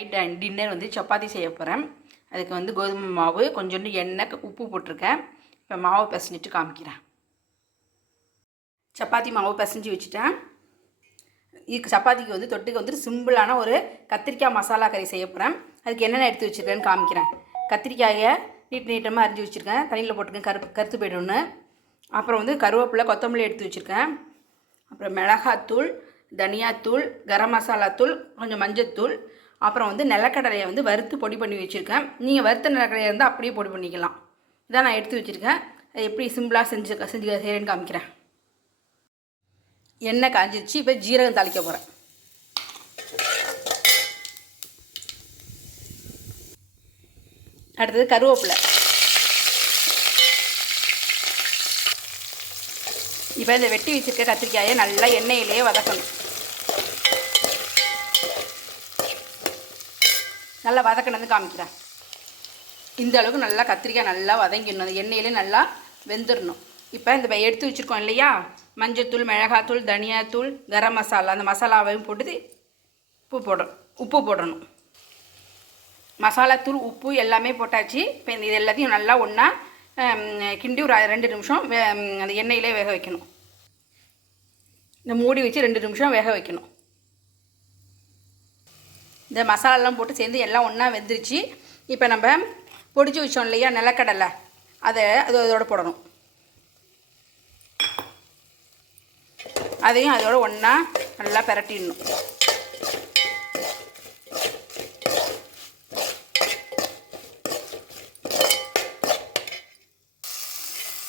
Night dinner வந்து சப்பாத்தி செய்ய போகிறேன். அதுக்கு வந்து கோதுமை மாவு, கொஞ்சோண்டு எண்ணெய், உப்பு போட்டிருக்கேன். இப்போ மாவு பிசைஞ்சிட்டு காமிக்கிறேன். சப்பாத்தி மாவு பிசைஞ்சு வச்சுட்டேன். இதுக்கு சப்பாத்திக்கு வந்து தொட்டுக்கு வந்து சிம்பிளான ஒரு கத்திரிக்காய் மசாலா கறி செய்ய போகிறேன். அதுக்கு என்னென்ன எடுத்து வச்சுருக்கேன்னு காமிக்கிறேன். கத்திரிக்காயை நீட்டமாக அரிஞ்சு வச்சுருக்கேன். தண்ணியில் போட்டுருக்கேன், கருத்து போய்டுன்னு. அப்புறம் வந்து கருவேப்பிலை, கொத்தமல்லி எடுத்து வச்சுருக்கேன். அப்புறம் மிளகாத்தூள், தனியாத்தூள், கரம் மசாலா தூள், கொஞ்சம் மஞ்சத்தூள். அப்புறம் வந்து நிலக்கடலையை வந்து வறுத்து பொடி பண்ணி வச்சுருக்கேன். நீங்கள் வறுத்த நிலக்கடலையை இருந்தால் அப்படியே பொடி பண்ணிக்கலாம். இதான் நான் எடுத்து வச்சுருக்கேன். அது எப்படி சிம்பிளாக செஞ்சு செய்கிறேன்னு காமிக்கிறேன். எண்ணெய் காஞ்சிருச்சு. இப்போ ஜீரகம் தாளிக்க போகிறேன். அடுத்தது கருவேப்பிலை. இப்போ இந்த வெட்டி வச்சுருக்க கத்திரிக்காயை நல்லா எண்ணெயிலேயே வதக்கணும். நல்லா வதக்கினது காமிக்கிறேன். இந்த அளவுக்கு நல்லா கத்திரிக்காய் நல்லா வதங்கிடணும். அந்த எண்ணெயிலே நல்லா வெந்துடணும். இப்போ இந்த எடுத்து வச்சுருக்கோம் இல்லையா, மஞ்சத்தூள், மிளகாத்தூள், தனியாத்தூள், கரம் மசாலா, அந்த மசாலாவையும் போட்டு உப்பு போடணும். மசாலாத்தூள், உப்பு எல்லாமே போட்டாச்சு. இப்போ இது எல்லாத்தையும் நல்லா ஒன்றா கிண்டி ஒரு 2 நிமிஷம் அந்த எண்ணெயிலே வேக வைக்கணும். இந்த மூடி வச்சு 2 நிமிஷம் வேக வைக்கணும். இந்த மசாலாலாம் போட்டு சேர்ந்து எல்லாம் ஒன்றா வெந்துருச்சு. இப்போ நம்ம பொடிச்சு வச்சோம் இல்லையா நிலக்கடலை, அதோட போடணும். அதையும் அதோட ஒன்றா நல்லா பிரட்டிடணும்.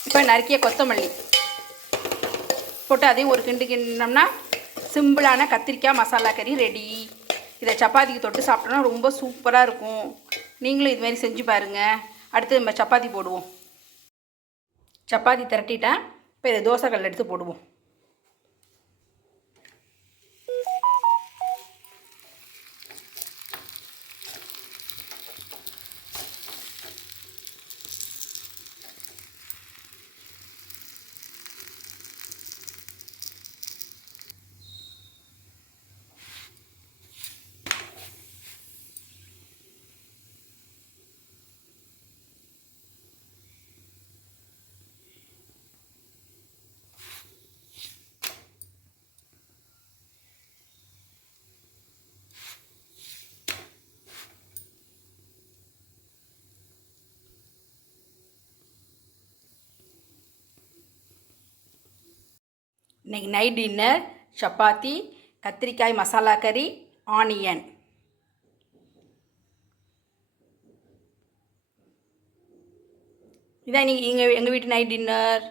இப்போ நறுக்கிய கொத்தமல்லி போட்டு அதையும் ஒரு கிண்டினோம்னா சிம்பிளான கத்திரிக்காய் மசாலா கறி ரெடி. இதை சப்பாத்திக்கு தொட்டு சாப்பிட்டோன்னா ரொம்ப சூப்பராக இருக்கும். நீங்களும் இதுமாரி செஞ்சு பாருங்கள். அடுத்து நம்ம சப்பாத்தி போடுவோம். சப்பாத்தி திரட்டிட்டேன். இப்போ இதை தோசைக்கல்ல எடுத்து போடுவோம். இன்றைக்கி நைட் டின்னர் சப்பாத்தி, கத்திரிக்காய் மசாலா கறி, ஆனியன். இதான் இன்றைக்கி எங்கள் வீட்டு நைட் டின்னர்.